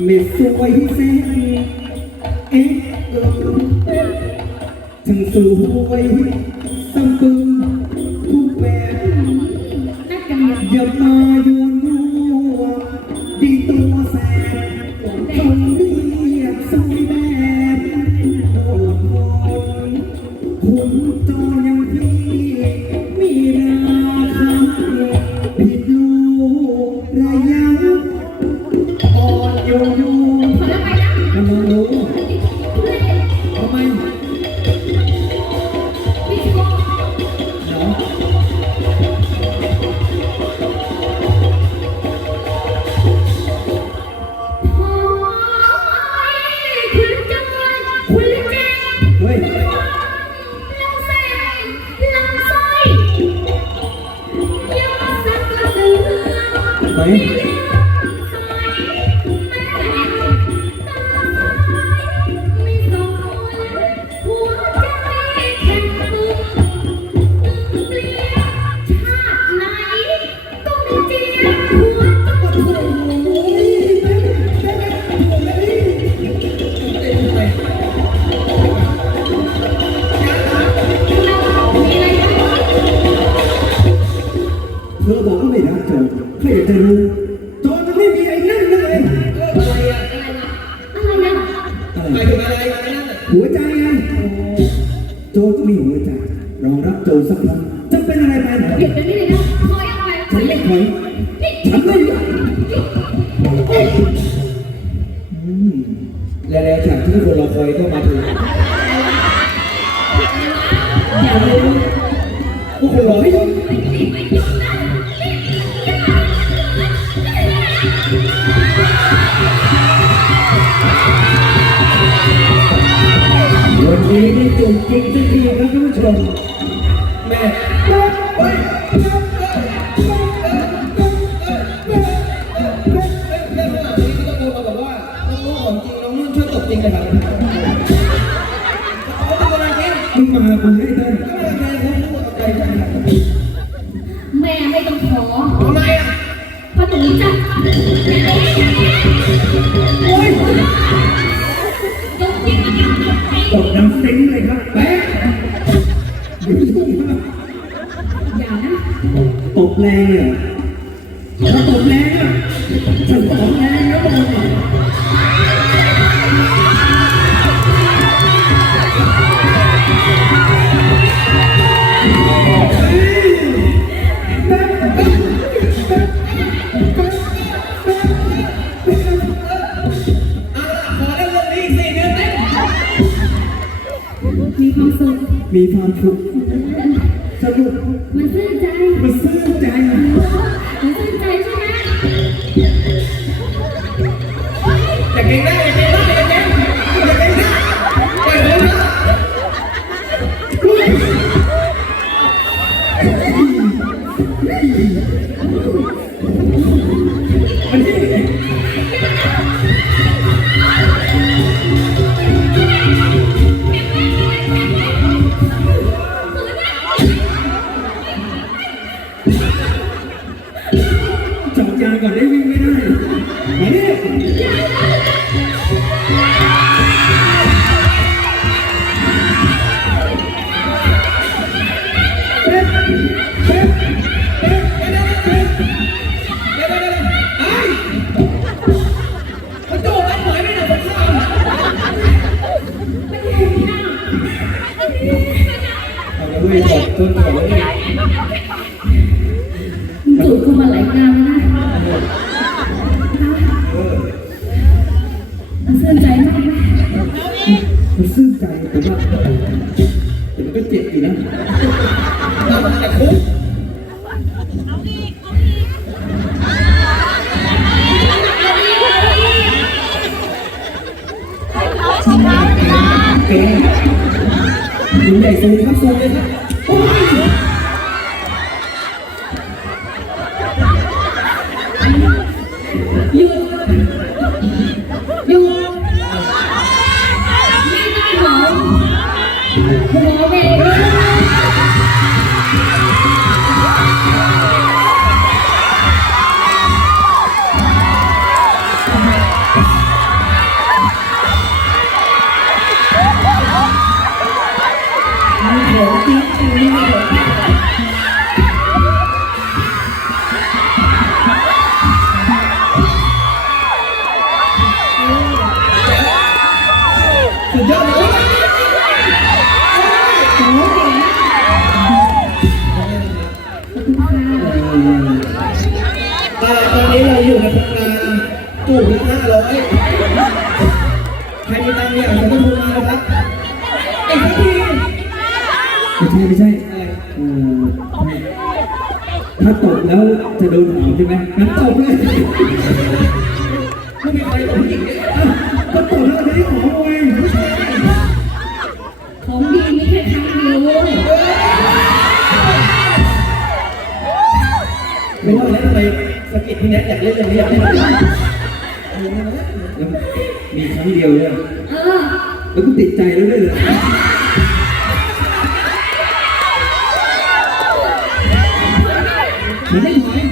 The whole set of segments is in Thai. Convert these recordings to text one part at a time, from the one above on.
ไม่สวยแสนเอ๊ะเอถึงสวยสมบูรณ์ทุกแบบนักการอย่ามาโยนมัวดีตัวแสบคนเรียกสวยแบบโอ้โหหุ่นจอยังพี่มีราคาผิดลูกระยะ อ่อนโยนโยนขอแล้วไปนะมันมองรู้ทำไมปีก้เนาะโอ้ยคุณจังเฮ้ยไส้ เธอบอกว่าไม่รักโจอยากจะรู้โจจะไม่มีไอ้นั่นเลยอะไรอะอะไรนะอะไรถึงอะไรอะไรนั่นน่ะหัวใจไงโจต้องมีหัวใจรองรับโจสักครั้งจะเป็นอะไรไปไหนหยุดเดี๋ยวนี้เลยนะถอยออกไปฉันไม่ถอย ฉันไม่หยุดอืมและแล้วฉากที่ทุกคนรอคอยก็มาถึงอย่าเลยทุกคนรอให้ยวันนี้ได้จูบจริงสักทีครับท่านผู้ชมแม่ เพราะหนูจะโอ้ยยกจริงมันยังตกใจตบน้ำซิงเลยครับแป๊ะเดี๋ยวยุ่งมากอย่านะตบแรงอะถ้าตบแรงอะฉันตบแรงนะบอก มีความสุขสนุกมันซื่อใจ มันซื่อใจมันซื่อใจใช่ไหมอย่าเก่งได้อย่าเก่งได้อย่าเก่งอย่าเก่งหน้าปล่อยผมนะมั ก่อนได้วิ่งไม่ได้มาดิเป๊ะเป๊ะเป๊ะเดี๋ยวเดี๋ยวเดี๋ยวไอ้มันโดดกันหน่อยไม่หน่อยผมข้ามเอาละเว้ยตบต้นก่อนเลยจูบกูมาหลายงานแล้วนะ มันซื่นใจมากไหมมันซื่นใจแต่ว่าแต่มันก็เจ็บอยู่นะเราแต่คุกแกคุณใหญ่สูงครับสูงเลยครับ หัวเบรกเราอยู่ในโครงการจูบละห้าร้อยใครมีตังค์เนี่ยผมก็โทรมานะครับไอ้พี่ไม่ใช่ไม่ใช่เอ่อถ้าตกแล้วจะโดนหอมใช่ไหมงั้นตบเลยไม่มีใครบอกผู้หญิงเนี่ยก็ตบแล้วจะได้หอมไงข พี่แน็กอยากเล่นอย่างนี้อยากเล่นอย่างนี้แล้วมีครั้งเดียวเลยอะเออแล้วก็ติดใจแล้วด้วยเหรอมันไม่หอย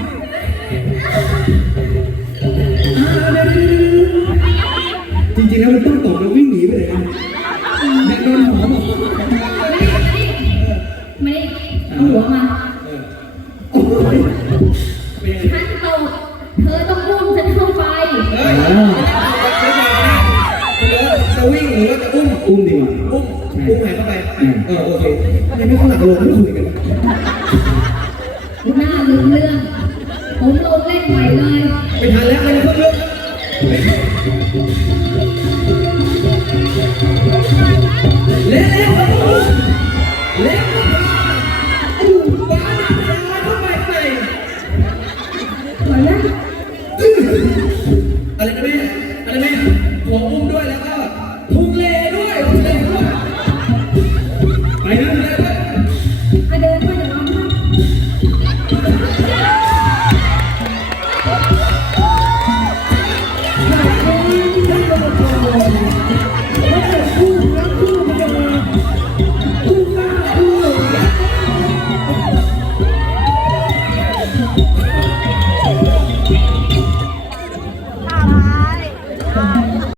จริงๆแล้วมันต้องตกแล้ววิ่งหนีไปเลยนะอยากโดนหอมอะไม่ได้เอาหัวมา อุ้มอุ้มดีกว่าอุ้มอุ้มหายเข้าไป เออโอเคทำไมไม่เข้าหลังลงไม่คุยกันหน้าลืมเรื่อง ผมลงเล่นใหม่เลยไม่ทันแล้วไม่ต้องเลือกเละเละเละ